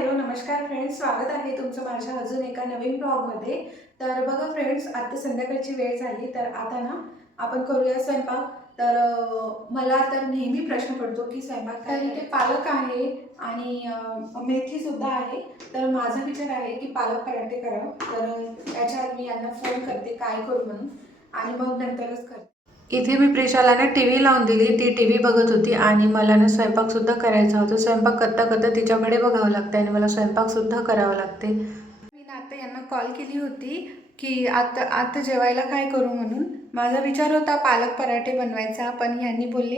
Hello नमस्कार friends, स्वागत आहे तुमचं माझ्या अजून एका नवीन ब्लॉगमध्ये. तर बघा फ्रेंड्स, आता संध्याकाळची वेळ झाली, तर आता ना आपण करूया स्वयंपाक. तर मला तर नेहमी प्रश्न पडतो की स्वयंपाक काय. इथे पालक आहे आणि मेथी सुद्धा आहे. तर माझा विचार आहे की पालक पराठे करावं. तर त्याच्या मी यांना फोन करते काय करू म्हणून, आणि मग नंतरच करते. इथे मी प्रेशाला ना टी व्ही लावून दिली. ती टी व्ही बघत होती आणि मला ना स्वयंपाकसुद्धा करायचा होता. स्वयंपाक करता करता तिच्याकडे बघावं लागतं आणि मला स्वयंपाकसुद्धा करावं लागते. मी ना आता यांना कॉल केली होती की आता आता जेवायला काय करू म्हणून. माझा विचार होता पालक पराठे बनवायचा, पण यांनी बोलले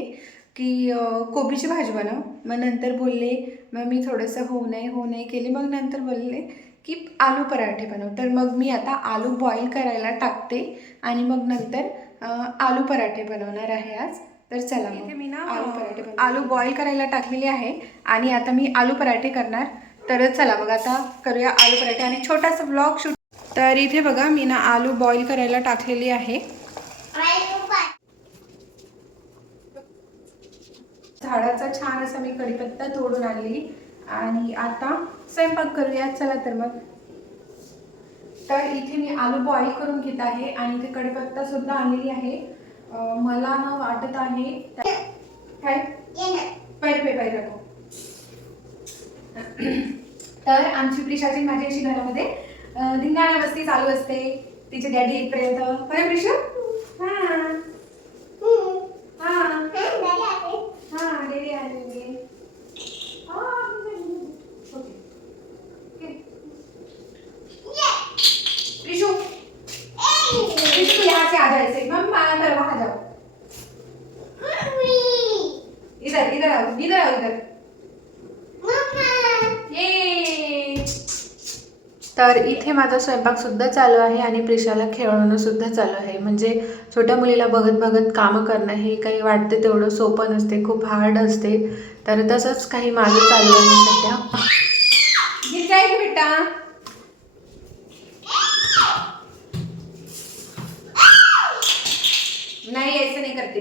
की कोबीची भाजी बनव. मग नंतर बोलले, मग मी थोडंसं हो नाही केली. मग नंतर बोलले की आलू पराठे बनव. तर मग मी आता आलू बॉईल करायला टाकते आणि मग नंतर आलू पराठे बनवणार आहे आज. तर चला इथे मी ना आलू बॉईल करायला टाकलेली आहे आणि आता मी आलू पराठे करणार. तर चला मग आता करूया आलू पराठे आणि छोटासा ब्लॉग शूट. तर इथे बघा मी ना आलू बॉईल करायला टाकलेली आहे. झाडाचा छान असा मी कढीपत्ता तोडून आणली आणि आता स्वयंपाक करूया. चला तर मग. तर इथे मी आलू बॉईल करून घेत आहे आणि इथे कढीपत्ता सुद्धा आणलेली आहे. मला ना वाटत आहे काय पहिले नको. तर आमची प्रिशाची माझी अशी घरामध्ये धिंगाणा मस्ती चालू असते तिचे डॅडी येईपर्यंत. काय प्रिशा? डॅडी आलेले. प्रिशू प्रिशू यहाँ से आ जाए से मम्मा अंदर वहां जाओ. इधर इधर आओ इधर आओ इधर. तर इथे माझा स्वयंपाकसुद्धा चालू आहे आणि प्रिशाला खेळवणं सुद्धा चालू आहे. म्हणजे छोट्या मुलीला बघत बघत कामं करणं हे काही वाटते तेवढं सोपं नसते, खूप हार्ड असते. तर तसंच काही माझं चालू आहे सध्या. बेटा नाही ऐसे नाही करते.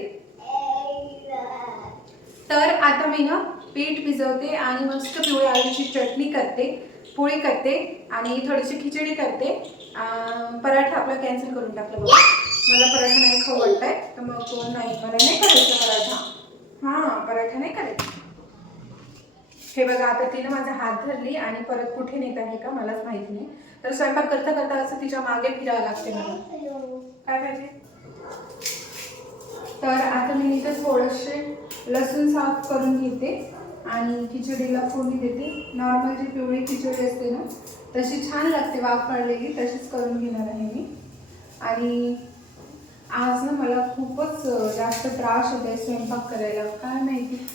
तर आता मी ना पीठ भिजवते आणि मस्त पिवळ्या आलूची चटणी करते, पोळी करते आणि थोडीशी खिचडी करते. पराठा आपला कॅन्सल करून टाकला बघा. मला पराठा नाही खाऊ वाटतंय, तर मग नाही, मला नाही करायचा पराठा. पराठा नाही करायचा. हे बघा आता तिने माझा हात धरली आणि परत कुठे नेत आहे का मलाच माहिती नाही. तर स्वयंपाक करता करता असं तिच्या मागे फिरावं लागते मला. काय पाहिजे? तर आता मी इथं थोडेसे लसूण साफ करून घेते आणि खिचडीला फोडणी देते. नॉर्मल जी पिवळी खिचडी असते ना तशी छान लागते, वाफ काढलेली तशीच करून घेणार आहे मी. आणि आज ना मला खूपच जास्त त्रास होत आहे स्वयंपाक करायला. काय माहिती,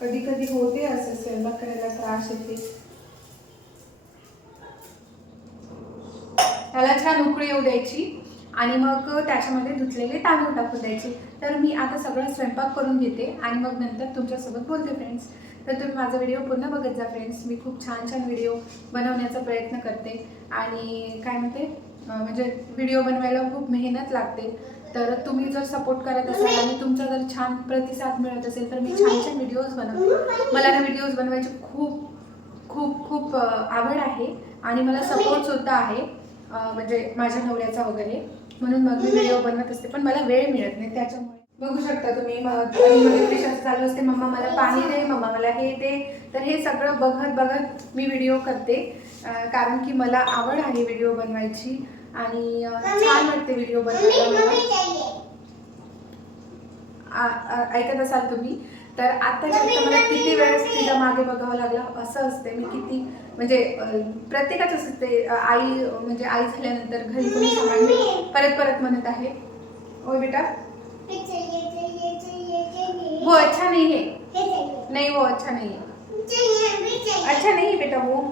कधी कधी होते असं स्वयंपाक करायला त्रास येते. त्याला छान उकळी येऊ द्यायची आणि मग त्याच्यामध्ये धुतलेले तांदूळ टाकून द्यायचे. तर मी आता सगळं स्वयंपाक करून घेते आणि मग नंतर तुमच्यासोबत बोलते फ्रेंड्स. तर तुम्ही माझा व्हिडिओ पूर्ण बघत जा फ्रेंड्स. मी खूप छान छान व्हिडिओ बनवण्याचा प्रयत्न करते आणि काय म्हणते म्हणजे व्हिडिओ बनवायला खूप मेहनत लागते. तर तुम्ही जर सपोर्ट करत असाल आणि तुमचा जर छान प्रतिसाद मिळत असेल तर मी छान छान व्हिडिओज बनवते. मला ना व्हिडिओज बनवायची खूप खूप खूप आवड आहे आणि मला सपोर्टसुद्धा आहे, म्हणजे माझ्या नवऱ्याचा वगैरे. म्हणून मग मी व्हिडिओ बनवत असते, पण मला वेळ मिळत नाही त्याच्यामुळे. बघू शकता तुम्ही मध्ये चालू असते, मम्मा मला पाणी दे, मम्मा मला हे दे. तर हे सगळं बघत बघत मी व्हिडिओ करते, कारण की मला आवड आहे व्हिडिओ बनवायची आणि छान वाटते व्हिडिओ बनवायला. ऐकत असाल तुम्ही. तर आता मला किती वेळेस तिच्या मागे बघावं लागलं असं असते. मी किती म्हणजे प्रत्येकाच असते. आई म्हणजे आई झाल्यानंतर घरी कोणी सांभाळते परत परत म्हणत आहे. ओ बेटा वो अच्छा नहीं है, नहीं वो अच्छा नहीं है, अच्छा नहीं है बेटा वो.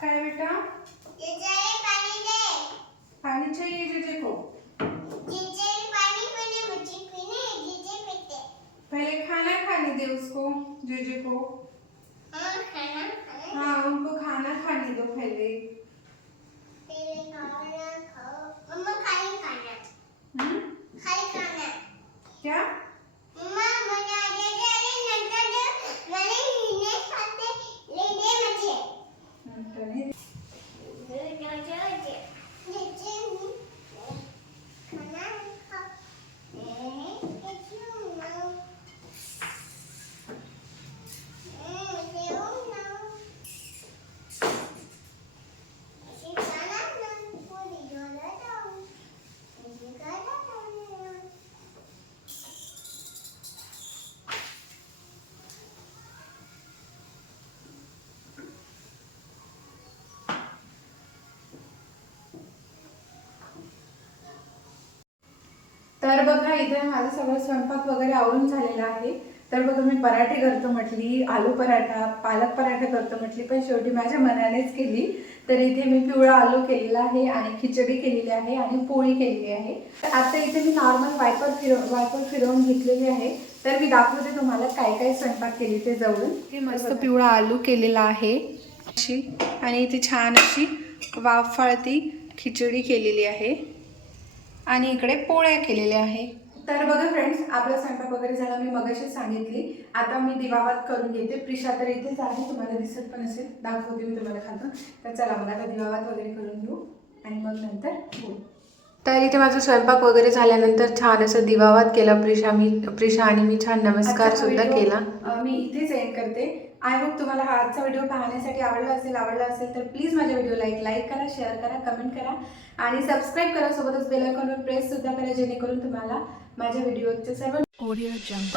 काय बेटा पानी चाहिए जीजे को? पहले खाना खाने दे उसको, जीजे को. पानी दो पहले। मम्मा खाली खाना। खाली खाना। क्या? मम्मा मुझे आगे जाने नंतर जो मैंने इन्हें साथे ले दे मुझे। खाना खा। तर बघा इथे माझा सगळं स्वयंपाक वगैरे आवरून झालेला आहे। तर बघा मी पराठे करतो म्हटली, आलू पराठा, पालक पराठा करतो म्हटली, पण शेवटी माझ्या मनानेच केली। तर इथे मी पिवळा आलू केलेला आहे आणि खिचडी केलेली आहे आणि पोळी केलेली आहे। तर आता इथे मी नॉर्मल वायपर फिरवून घेतलेली आहे। तर मी दाखवते तुम्हाला काय काय स्वयंपाक केली ते जवळून। हे मस्त पिवळा आलू केलेला आहे अशी, आणि इथे छान अशी वाफाळती खिचडी केलेली आहे आणि इकडे पोळ्या केलेल्या आहे। तर बघा फ्रेंड्स, आपला स्वयंपाक वगैरे झाला, मी मगाशीच सांगितली। आता मी दिवाबत करून घेते। प्रिशा तर इथेच आहे, तुम्हाला दिसत पण असेल, दाखवते मी तुम्हाला खातो। तर चला मग आता दिवाबत वगैरे करून घेऊ आणि मग नंतर बोलू। तर इथे माझा स्वयंपाक वगैरे झाल्यानंतर छान असं दिवाबत केला प्रिशा आणि मी छान नमस्कार सुद्धा केला। मी इथेच एंड करते। आय होप तुम्हाला हा आजचा व्हिडिओ पाहण्यासाठी आवडला असेल तर प्लीज माझ्या व्हिडिओला लाईक करा, शेअर करा, कमेंट करा आणि सबस्क्राईब करा, सोबतच बेल आयकॉनवर प्रेस सुद्धा करा, जेणेकरून तुम्हाला माझ्या व्हिडिओचे सर्व ऑडिओ जंप